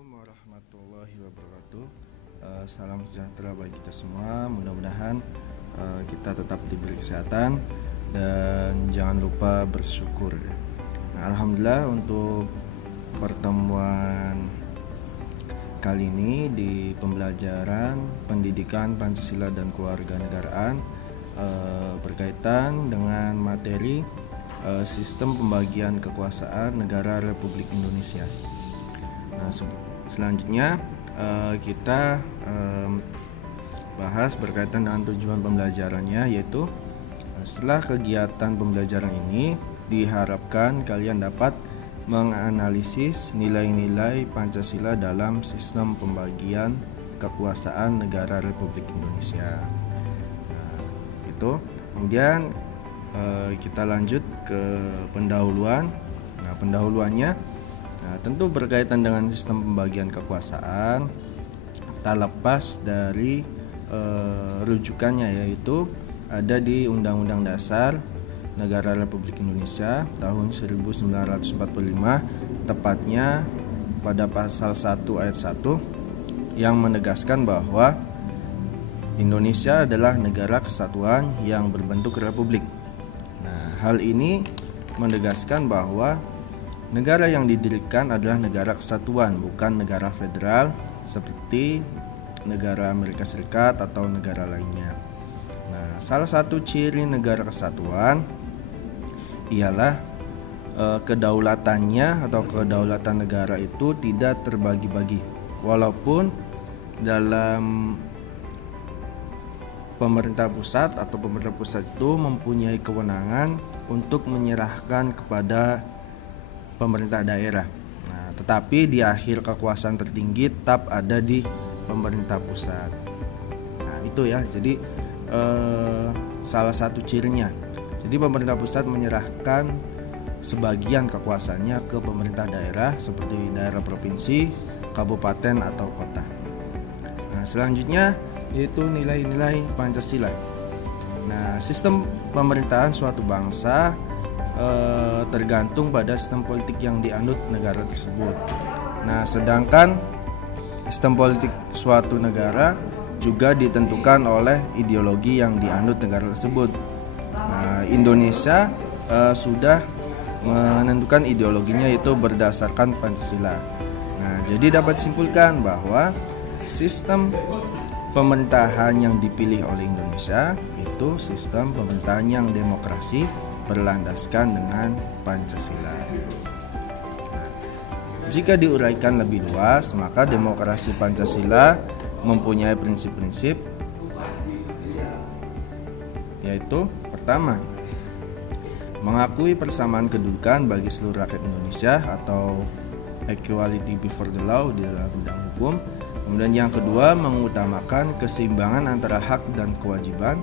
Assalamualaikum warahmatullahi wabarakatuh. Salam sejahtera bagi kita semua. Mudah-mudahan kita tetap diberi kesehatan dan jangan lupa bersyukur. Nah, alhamdulillah untuk pertemuan kali ini di pembelajaran pendidikan Pancasila dan Kewarganegaraan berkaitan dengan materi sistem pembagian kekuasaan negara Republik Indonesia. Nah, selanjutnya kita bahas berkaitan dengan tujuan pembelajarannya, yaitu setelah kegiatan pembelajaran ini diharapkan kalian dapat menganalisis nilai-nilai Pancasila dalam sistem pembagian kekuasaan negara Republik Indonesia. Nah, itu kemudian kita lanjut ke pendahuluan. Nah, pendahuluannya tentu berkaitan dengan sistem pembagian kekuasaan, tak lepas dari rujukannya, yaitu ada di Undang-Undang Dasar Negara Republik Indonesia tahun 1945, tepatnya pada pasal 1 ayat 1 yang menegaskan bahwa Indonesia adalah negara kesatuan yang berbentuk republik. Nah, hal ini menegaskan bahwa negara yang didirikan adalah negara kesatuan, bukan negara federal seperti negara Amerika Serikat atau negara lainnya. Nah, salah satu ciri negara kesatuan ialah kedaulatannya atau kedaulatan negara itu tidak terbagi-bagi. Walaupun dalam pemerintah pusat itu mempunyai kewenangan untuk menyerahkan kepada pemerintah daerah. Nah, tetapi di akhir kekuasaan tertinggi tetap ada di pemerintah pusat. Nah, itu ya. Jadi salah satu cirinya. Jadi pemerintah pusat menyerahkan sebagian kekuasaannya ke pemerintah daerah seperti daerah provinsi, kabupaten atau kota. Nah, selanjutnya yaitu nilai-nilai Pancasila. Nah, sistem pemerintahan suatu bangsa tergantung pada sistem politik yang dianut negara tersebut. Nah, sedangkan sistem politik suatu negara juga ditentukan oleh ideologi yang dianut negara tersebut. Nah, Indonesia sudah menentukan ideologinya yaitu berdasarkan Pancasila. Nah, jadi dapat simpulkan bahwa sistem pemerintahan yang dipilih oleh Indonesia itu sistem pemerintahan yang demokrasi berlandaskan dengan Pancasila. Jika diuraikan lebih luas, maka demokrasi Pancasila mempunyai prinsip-prinsip, yaitu pertama, mengakui persamaan kedudukan bagi seluruh rakyat Indonesia atau equality before the law di dalam bidang hukum. Kemudian yang kedua, mengutamakan keseimbangan antara hak dan kewajiban.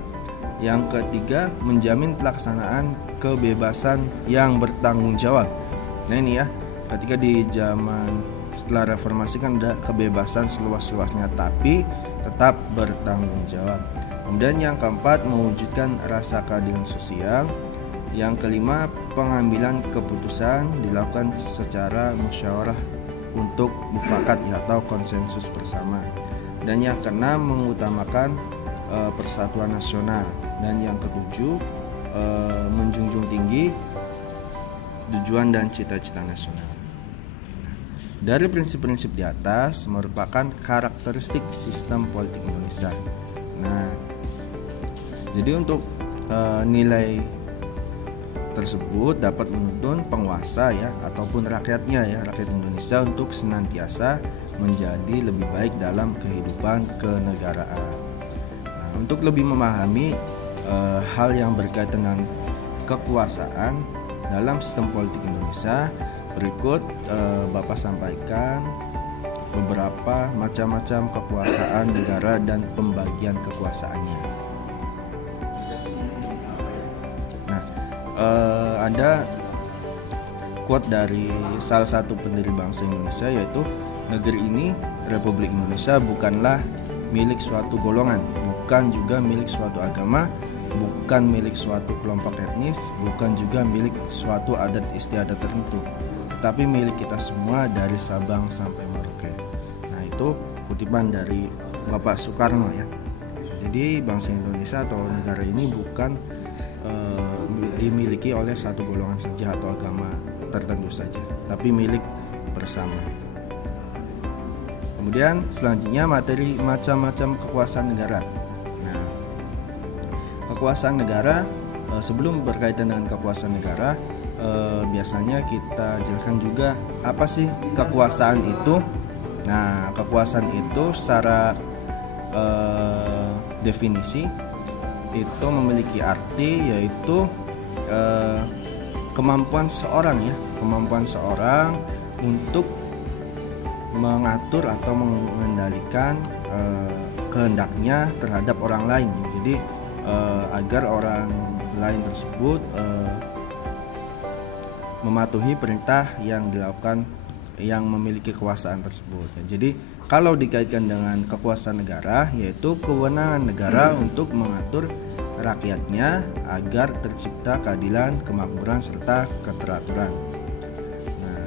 Yang ketiga, menjamin pelaksanaan kebebasan yang bertanggung jawab. Nah, ini ya, ketika di zaman setelah reformasi kan ada kebebasan seluas-luasnya tapi tetap bertanggung jawab. Kemudian yang keempat, mewujudkan rasa keadilan sosial. Yang kelima, pengambilan keputusan dilakukan secara musyawarah untuk mufakat atau konsensus bersama. Dan yang keenam, mengutamakan persatuan nasional. Dan yang ketujuh, menjunjung tinggi tujuan dan cita-cita nasional. Dari prinsip-prinsip di atas merupakan karakteristik sistem politik Indonesia. Nah, jadi untuk nilai tersebut dapat menuntun penguasa ya ataupun rakyatnya ya, rakyat Indonesia untuk senantiasa menjadi lebih baik dalam kehidupan kenegaraan. Nah, untuk lebih memahami hal yang berkaitan dengan kekuasaan dalam sistem politik Indonesia, berikut Bapak sampaikan beberapa macam-macam kekuasaan negara dan pembagian kekuasaannya. Nah, ada quote dari salah satu pendiri bangsa Indonesia, yaitu negeri ini, Republik Indonesia, bukanlah milik suatu golongan, bukan juga milik suatu agama, bukan milik suatu kelompok etnis, bukan juga milik suatu adat istiadat tertentu, tetapi milik kita semua dari Sabang sampai Merauke. itu kutipan dari Bapak Soekarno ya. Jadi bangsa Indonesia atau negara ini bukan dimiliki oleh satu golongan saja atau agama tertentu saja, tapi milik bersama. Kemudian selanjutnya materi macam-macam kekuasaan negara. Nah, kekuasaan negara, sebelum berkaitan dengan kekuasaan negara, biasanya kita jelaskan juga apa sih kekuasaan itu. Nah, kekuasaan itu secara definisi itu memiliki arti, yaitu kemampuan seorang untuk mengatur atau mengendalikan kehendaknya terhadap orang lain. Jadi agar orang lain tersebut mematuhi perintah yang dilakukan yang memiliki kekuasaan tersebut. Jadi kalau dikaitkan dengan kekuasaan negara, yaitu kewenangan negara untuk mengatur rakyatnya agar tercipta keadilan, kemakmuran, serta keteraturan. Nah,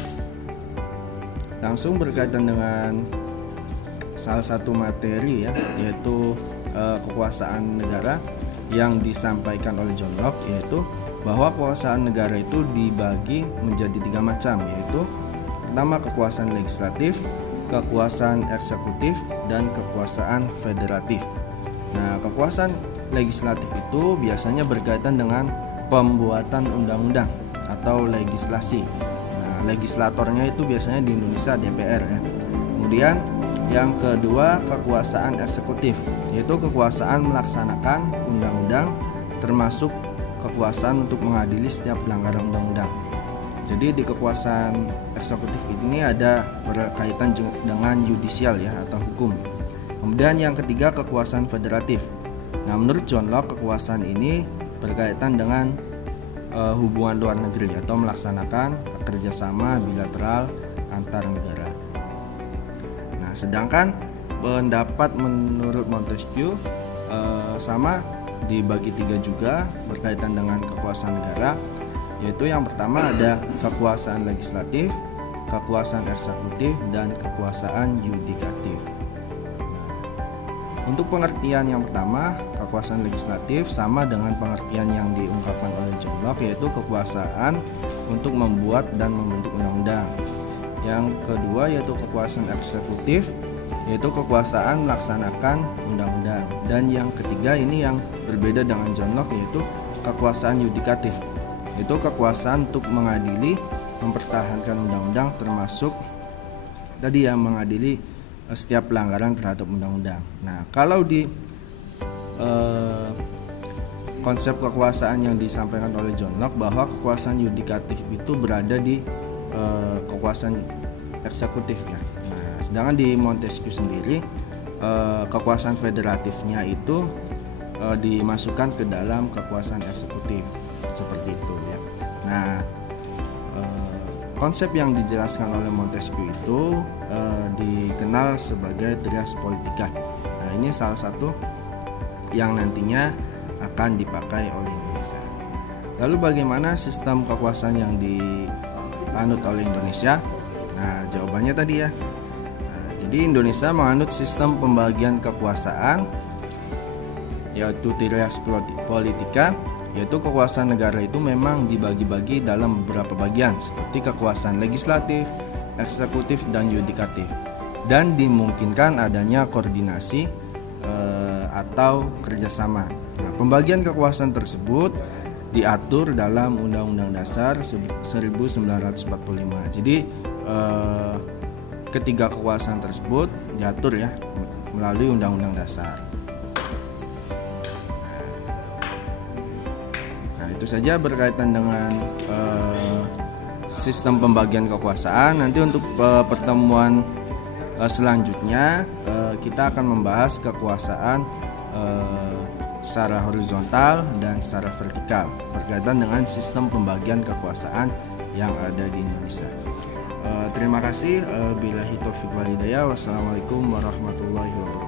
langsung berkaitan dengan salah satu materi ya, yaitu kekuasaan negara yang disampaikan oleh John Locke, yaitu bahwa kekuasaan negara itu dibagi menjadi 3 macam, yaitu pertama kekuasaan legislatif, kekuasaan eksekutif, dan kekuasaan federatif. Nah, kekuasaan legislatif itu biasanya berkaitan dengan pembuatan undang-undang atau legislasi. Nah, legislatornya itu biasanya di Indonesia DPR ya. Kemudian yang kedua kekuasaan eksekutif, yaitu kekuasaan melaksanakan undang-undang, termasuk kekuasaan untuk mengadili setiap pelanggaran undang-undang. Jadi di kekuasaan eksekutif ini ada berkaitan dengan yudisial ya atau hukum. Kemudian yang ketiga kekuasaan federatif. Nah, menurut John Locke kekuasaan ini berkaitan dengan hubungan luar negeri atau melaksanakan kerjasama bilateral antar negara. Nah, sedangkan pendapat menurut Montesquieu sama dibagi 3 juga berkaitan dengan kekuasaan negara, yaitu yang pertama ada kekuasaan legislatif, kekuasaan eksekutif, dan kekuasaan yudikatif. Nah, untuk pengertian yang pertama, kekuasaan legislatif sama dengan pengertian yang diungkapkan oleh John Locke, yaitu kekuasaan untuk membuat dan membentuk undang-undang. Yang kedua yaitu kekuasaan eksekutif, yaitu kekuasaan melaksanakan undang-undang. Dan yang ketiga ini yang berbeda dengan John Locke, yaitu kekuasaan yudikatif, itu kekuasaan untuk mengadili, mempertahankan undang-undang, termasuk tadi yang mengadili setiap pelanggaran terhadap undang-undang. Nah, kalau di konsep kekuasaan yang disampaikan oleh John Locke, bahwa kekuasaan yudikatif itu berada di kekuasaan eksekutif ya. Nah, sedangkan di Montesquieu sendiri kekuasaan federatifnya itu dimasukkan ke dalam kekuasaan eksekutif seperti itu ya. Nah, konsep yang dijelaskan oleh Montesquieu itu dikenal sebagai trias politica. Nah, ini salah satu yang nantinya akan dipakai oleh Indonesia. Lalu bagaimana sistem kekuasaan yang dianut oleh Indonesia? Nah, jawabannya tadi ya. Nah, jadi Indonesia menganut sistem pembagian kekuasaan, yaitu trias politica, yaitu kekuasaan negara itu memang dibagi-bagi dalam beberapa bagian seperti kekuasaan legislatif, eksekutif, dan yudikatif, dan dimungkinkan adanya koordinasi atau kerjasama. Nah, pembagian kekuasaan tersebut diatur dalam Undang-Undang Dasar 1945. Jadi ketiga kekuasaan tersebut diatur ya melalui Undang-Undang Dasar. Itu saja berkaitan dengan sistem pembagian kekuasaan. Nanti untuk pertemuan selanjutnya kita akan membahas kekuasaan secara horizontal dan secara vertikal berkaitan dengan sistem pembagian kekuasaan yang ada di Indonesia. Terima kasih. Billahi taufiq wal hidayah. Wassalamualaikum warahmatullahi wabarakatuh.